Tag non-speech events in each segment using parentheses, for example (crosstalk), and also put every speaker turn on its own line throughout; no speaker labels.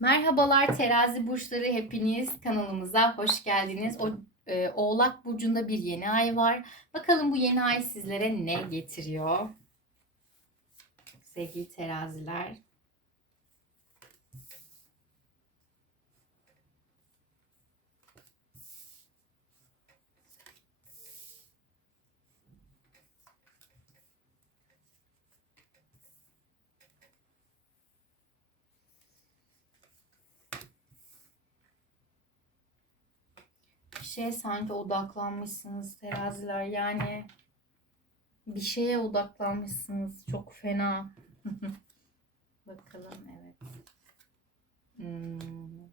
Merhabalar terazi burçları hepiniz kanalımıza hoş geldiniz. O, e, Oğlak burcunda bir yeni ay var. Bakalım bu yeni ay sizlere ne getiriyor? Sevgili teraziler. Bir şeye sanki odaklanmışsınız teraziler yani bir şeye odaklanmışsınız çok fena. (laughs) Bakalım evet. Hmm.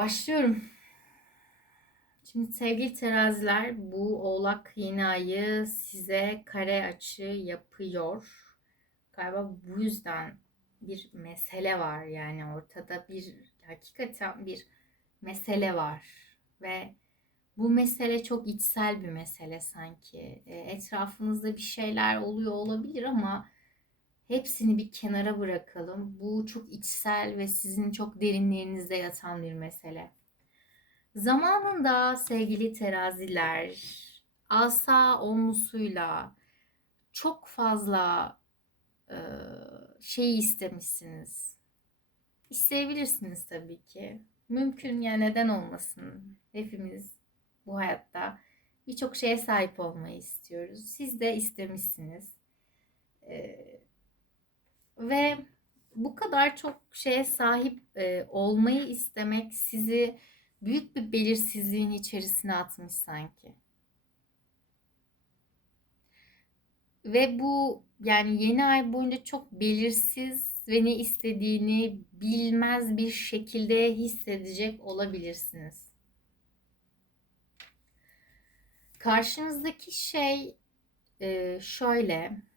Başlıyorum. Şimdi sevgili teraziler bu oğlak yeni ayı size kare açı yapıyor. Galiba bu yüzden bir mesele var yani ortada bir hakikaten bir mesele var ve bu mesele çok içsel bir mesele sanki. E, etrafınızda bir şeyler oluyor olabilir ama hepsini bir kenara bırakalım. Bu çok içsel ve sizin çok derinlerinizde yatan bir mesele. Zamanında sevgili teraziler asa onlusuyla çok fazla e, şeyi istemişsiniz. İsteyebilirsiniz tabii ki. Mümkün ya neden olmasın. Hepimiz bu hayatta birçok şeye sahip olmayı istiyoruz. Siz de istemişsiniz. Ee, ve bu kadar çok şeye sahip e, olmayı istemek sizi büyük bir belirsizliğin içerisine atmış sanki. Ve bu yani yeni ay boyunca çok belirsiz ve ne istediğini bilmez bir şekilde hissedecek olabilirsiniz. Karşınızdaki şey e, şöyle.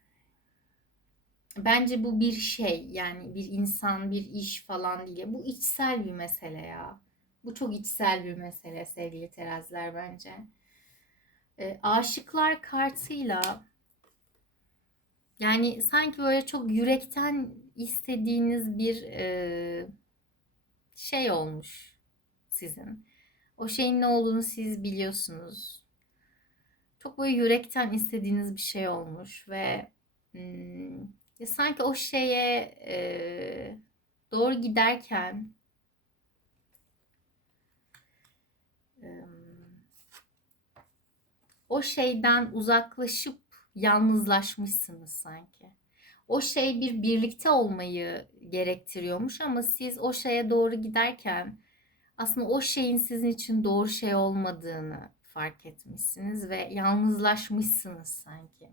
Bence bu bir şey yani bir insan, bir iş falan değil. Bu içsel bir mesele ya. Bu çok içsel bir mesele sevgili teraziler bence. E, aşıklar kartıyla yani sanki böyle çok yürekten istediğiniz bir e, şey olmuş sizin. O şeyin ne olduğunu siz biliyorsunuz. Çok böyle yürekten istediğiniz bir şey olmuş ve hmm, ya sanki o şeye e, doğru giderken o şeyden uzaklaşıp yalnızlaşmışsınız sanki. O şey bir birlikte olmayı gerektiriyormuş ama siz o şeye doğru giderken aslında o şeyin sizin için doğru şey olmadığını fark etmişsiniz ve yalnızlaşmışsınız sanki.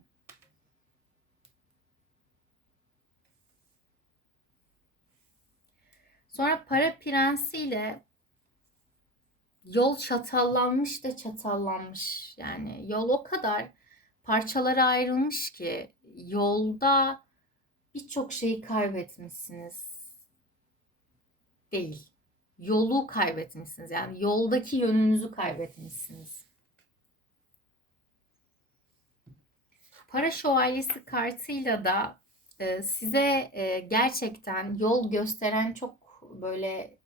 Sonra para prensiyle yol çatallanmış da çatallanmış. Yani yol o kadar parçalara ayrılmış ki yolda birçok şeyi kaybetmişsiniz. Değil. Yolu kaybetmişsiniz. Yani yoldaki yönünüzü kaybetmişsiniz. Para şövalyesi kartıyla da e, size e, gerçekten yol gösteren çok böyle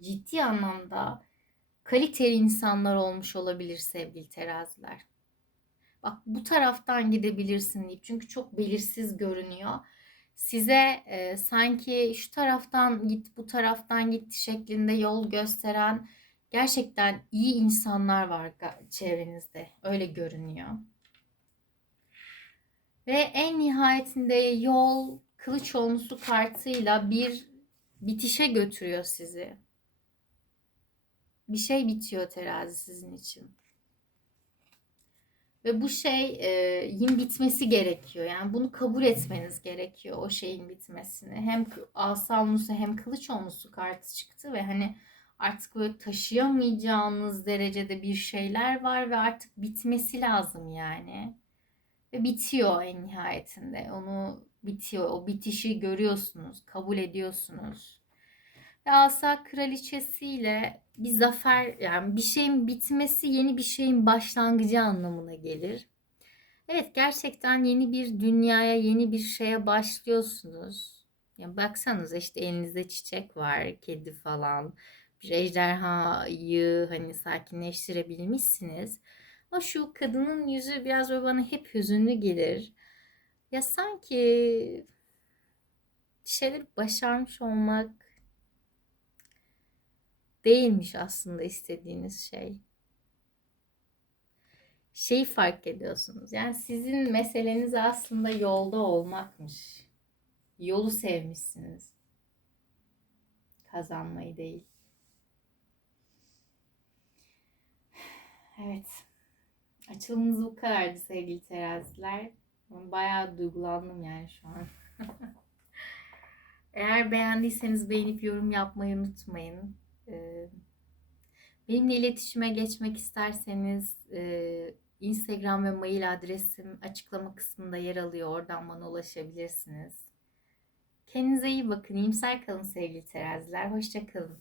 ciddi anlamda kaliteli insanlar olmuş olabilir sevgili teraziler. Bak bu taraftan gidebilirsin deyip çünkü çok belirsiz görünüyor. Size e, sanki şu taraftan git bu taraftan git şeklinde yol gösteren gerçekten iyi insanlar var çevrenizde. Öyle görünüyor. Ve en nihayetinde yol kılıç olmusu kartıyla bir bitişe götürüyor sizi. Bir şey bitiyor terazi sizin için. Ve bu şeyin bitmesi gerekiyor. Yani bunu kabul etmeniz gerekiyor o şeyin bitmesini. Hem asa onlusu hem kılıç onlusu kartı çıktı ve hani artık böyle taşıyamayacağınız derecede bir şeyler var ve artık bitmesi lazım yani. Ve bitiyor en nihayetinde. Onu bitiyor. O bitişi görüyorsunuz, kabul ediyorsunuz. Ve asa kraliçesiyle bir zafer yani bir şeyin bitmesi yeni bir şeyin başlangıcı anlamına gelir. Evet gerçekten yeni bir dünyaya, yeni bir şeye başlıyorsunuz. Ya baksanıza işte elinizde çiçek var, kedi falan. Bir ejderhayı hani sakinleştirebilmişsiniz. Ama şu kadının yüzü biraz böyle bana hep hüzünlü gelir. Ya sanki bir şeyleri başarmış olmak değilmiş aslında istediğiniz şey. Şeyi fark ediyorsunuz. Yani sizin meseleniz aslında yolda olmakmış. Yolu sevmişsiniz. Kazanmayı değil. (sighs) Evet. Açılımımız bu kadardı sevgili teraziler. Ben Bayağı duygulandım yani şu an. (laughs) Eğer beğendiyseniz beğenip yorum yapmayı unutmayın. Ee, Benimle iletişime geçmek isterseniz e, Instagram ve mail adresim açıklama kısmında yer alıyor. Oradan bana ulaşabilirsiniz. Kendinize iyi bakın. İyimser kalın sevgili teraziler. Hoşça kalın.